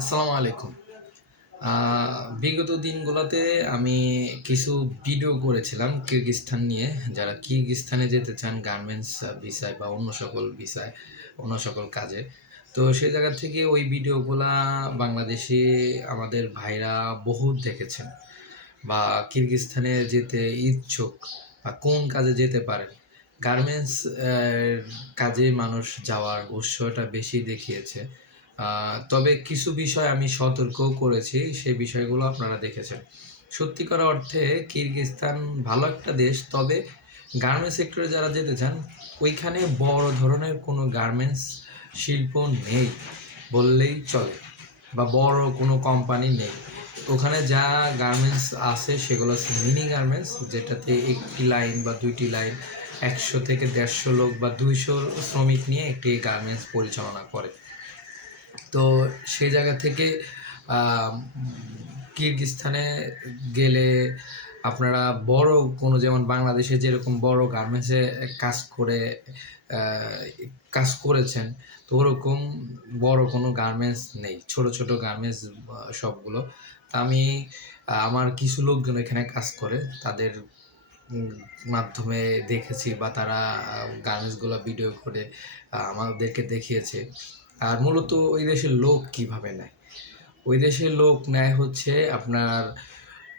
আসসালামু আলাইকুম। বিগত দিনগুলোতে আমি কিছু ভিডিও করেছিলাম কিরগিজস্তান নিয়ে। যারা কিরগিজস্তানে যেতে চান গার্মেন্টস ভিসায় বা অন্য সকল ভিসায় অন্য সকল কাজে, তো সেই জায়গা থেকে ওই ভিডিওগুলা বাংলাদেশে আমাদের ভাইরা বহুত দেখেছেন। বা কিরগিজস্তানে যেতে ইচ্ছুক বা কোন কাজে যেতে পারেন গার্মেন্টস কাজে মানুষ যাওয়ার উৎসটা বেশি দেখিয়েছে। তবে কিছু বিষয় আমি সতর্কও করেছি, সেই বিষয়গুলো আপনারা দেখেছেন। সত্যিকার অর্থে কিরগিজস্তান ভালো একটা দেশ, তবে গার্মেন্টস সেক্টরে যারা যেতে চান, ওইখানে বড় ধরনের কোনো গার্মেন্টস শিল্প নেই বললেই চলে বা বড় কোনো কোম্পানি নেই। ওখানে যা গার্মেন্টস আছে সেগুলো হচ্ছে মিনি গার্মেন্টস যেটাতে একটি লাইন বা দুইটি লাইন একশো থেকে দেড়শো লোক বা দুইশো শ্রমিক নিয়ে একটি গার্মেন্টস পরিচালনা করে। তো সেই জায়গা থেকে আহ, কিরগিজস্তানে গেলে আপনারা বড় কোনো যেমন বাংলাদেশে যেরকম বড় গার্মেন্টসে কাজ করে কাজ করেছেন তো ওরকম বড় কোনো গার্মেন্টস নেই ছোট ছোট গার্মেন্টস সবগুলো। তা আমি আমার কিছু লোকজন এখানে কাজ করে তাদের মাধ্যমে দেখেছি বা তারা গার্মেন্টসগুলো ভিডিও করে আমাদেরকে দেখিয়েছে। আর মূলত ওই দেশের লোক কীভাবে নেয়? ওই দেশের লোক নেয় হচ্ছে আপনার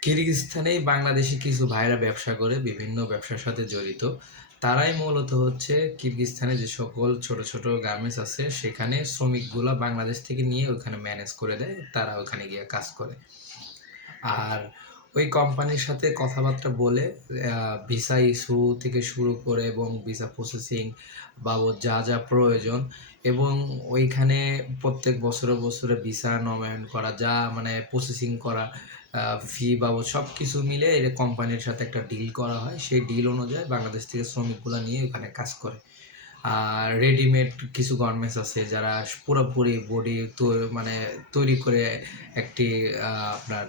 কিরগিজস্তানেই বাংলাদেশি কিছু ভাইরা ব্যবসা করে, বিভিন্ন ব্যবসার সাথে জড়িত। তারাই মূলত হচ্ছে কিরগিজস্তানে যে সকল ছোট ছোট গার্মেন্টস আছে, সেখানে শ্রমিকগুলো বাংলাদেশ থেকে নিয়ে ওখানে ম্যানেজ করে দেয়, তারা ওখানে গিয়ে কাজ করে। আর ওই কোম্পানির সাথে কথাবার্তা বলে ভিসা ইস্যু থেকে শুরু করে এবং ভিসা প্রসেসিং বাবদ যা যা প্রয়োজন এবং ওইখানে প্রত্যেক বছরে বছরে ভিসা নবায়ন করা, যা মানে প্রসেসিং করা ফি বাবদ সব কিছু মিলে এর কোম্পানির সাথে একটা ডিল করা হয়। সেই ডিল অনুযায়ী বাংলাদেশ থেকে শ্রমিকগুলো নিয়ে ওখানে কাজ করে। আর রেডিমেড কিছু গার্মেন্টস আছে যারা পুরোপুরি বডি মানে তৈরি করে একটি আপনার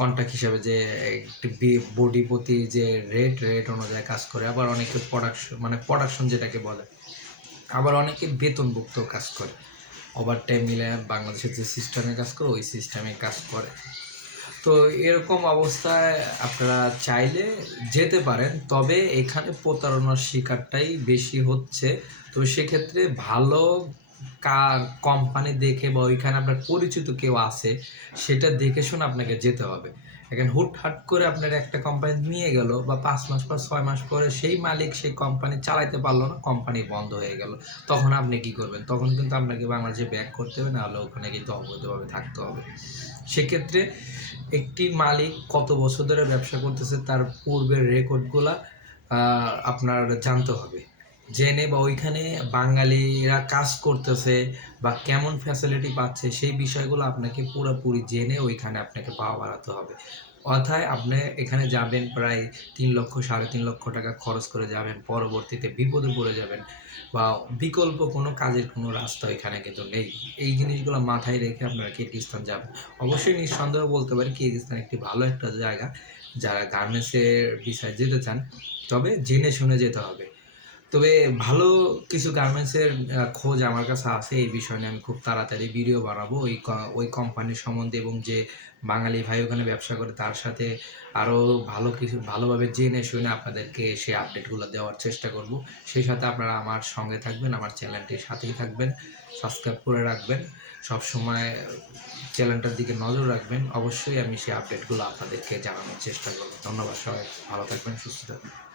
কন্ট্রাক্ট হিসাবে যে একটি বডি প্রতি যে রেট রেট অনুযায়ী কাজ করে, আবার অনেকে প্রোডাকশন মানে প্রোডাকশন যেটাকে বলে, আবার অনেকে বেতনভুক্ত কাজ করে। ওভার টাইম মিলে বাংলাদেশের যে সিস্টেমে কাজ করে, ওই সিস্টেমে কাজ করে। তো এরকম অবস্থায় আপনারা চাইলে যেতে পারেন, তবে এখানে প্রতারণার শিকারটাই বেশি হচ্ছে। তো সেক্ষেত্রে ভালো কোম্পানি দেখে বা ওইখানে আপনার পরিচিত কেউ আছে, সেটা দেখে শুনে আপনাকে যেতে হবে। এখন হুট হাট করে আপনার একটা কোম্পানি নিয়ে গেল বা পাঁচ মাস পর, ছয় মাস পরে সেই মালিক সেই কোম্পানি চালাইতে পারল না কোম্পানি বন্ধ হয়ে গেল। তখন আপনি কি করবেন? তখন কিন্তু আপনাকে বাংলাদেশে ব্যাক করতে হবে, নাহলে ওখানে কিন্তু অবৈধভাবে থাকতে হবে। সেক্ষেত্রে একটি মালিক কত বছর ধরে ব্যবসা করতেছে, তার পূর্বের রেকর্ডগুলা আপনার জানতে হবে। জেনে বা ওইখানে বাঙালিরা কাজ করতেছে বা কেমন ফ্যাসিলিটি পাচ্ছে, সেই বিষয়গুলো আপনাকে পুরোপুরি জেনে ওইখানে আপনাকে পাওয়া বাড়াতে হবে। অর্থাৎ আপনি এখানে যাবেন প্রায় তিন লক্ষ, সাড়ে তিন লক্ষ টাকা খরচ করে যাবেন, পরবর্তীতে বিপদে পড়ে যাবেন বা বিকল্প কোনো কাজের কোনো রাস্তা এখানে কিন্তু নেই। এই জিনিসগুলো মাথায় রেখে আপনারা কিরগিজস্তান যাবেন। অবশ্যই নিঃসন্দেহ বলতে পারি কিরগিজস্তান একটি ভালো একটা জায়গা, যারা গার্মেন্টসের বিষয়ে যেতে চান, তবে জেনে শুনে যেতে হবে। তবে ভালো কিছু গার্মেন্টসের খোঁজ আমার কাছে আছে এই বিষয় নিয়ে। আমি খুব তাড়াতাড়ি ভিডিও বানাবো। ওই ওই কোম্পানির সম্বন্ধে এবং যে বাঙালি ভাই ওখানে ব্যবসা করে তার সাথে আরও ভালো কিছু, ভালোভাবে জেনে শুনে আপনাদেরকে সেই আপডেটগুলো দেওয়ার চেষ্টা করব। সেই সাথে আপনারা আমার সঙ্গে থাকবেন, আমার চ্যানেলটির সাথেই থাকবেন সাবস্ক্রাইব করে রাখবেন। সব সময় চ্যানেলটার দিকে নজর রাখবেন। অবশ্যই আমি সেই আপডেটগুলো আপনাদেরকে জানানোর চেষ্টা করব। ধন্যবাদ সবাই। ভালো থাকবেন, সুস্থ থাকবেন।